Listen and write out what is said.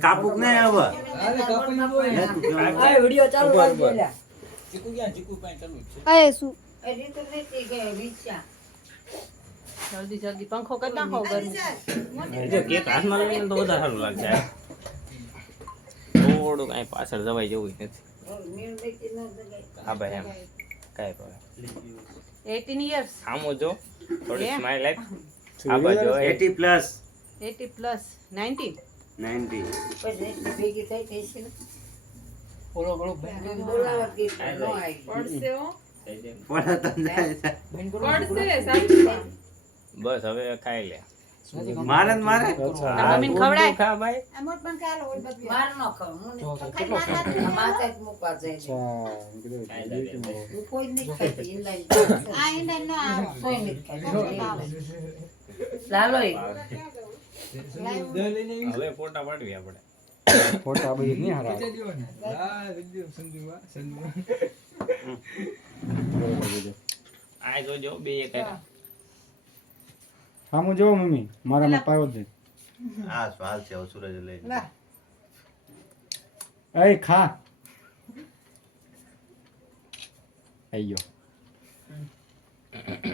કાપુક ને હવે આ વિડિયો ચાલુ કરી દે લ્યા ચીકુ ક્યાં ચીકુ કાઈ ચાલુ છે એ શું એડી તો નથી કે વિચાર જલ્દી જલ્દી પંખો કરી નાખો ગરમી જો કેક હાથમાં લઈને તો વધારે સારું લાગશે થોડું કાંઈ પાછળ જવાય જેવું નથી મીણ બેકી ન દગાય હા ભાઈ એમ કાંઈ પણ 18 years આમો જો થોડી Yeah. સ્માઈલ આપ આ બાજુ 80 પ્લસ 80 plus 90 90 પછી ભેગી થઈ થઈ છે બોલો બોલો બોલાવા કે ન આવી પડશે હો પણ તમને પડશે સાચું બસ હવે ખાઈ લે મારે ને મારે મમ્મીને ખવડાય ખા ભાઈ માર ન ખાવ હું માથે જ મૂકવા જાય છે હું કોઈ નહીં ખાતી ઈંડાઈ આ ઈંડા નો આવે કોઈ નહીં ખાતી લાલો હવે ફોટા પાડવી આપણે ફોટા બધી નહીં હારા આ જોજો બે એક સામું જોવો મમ્મી મારામાં પાયો છે આ સ્વાલ છે હવે સૂરજ લઈ એ ખા આઈ ગયો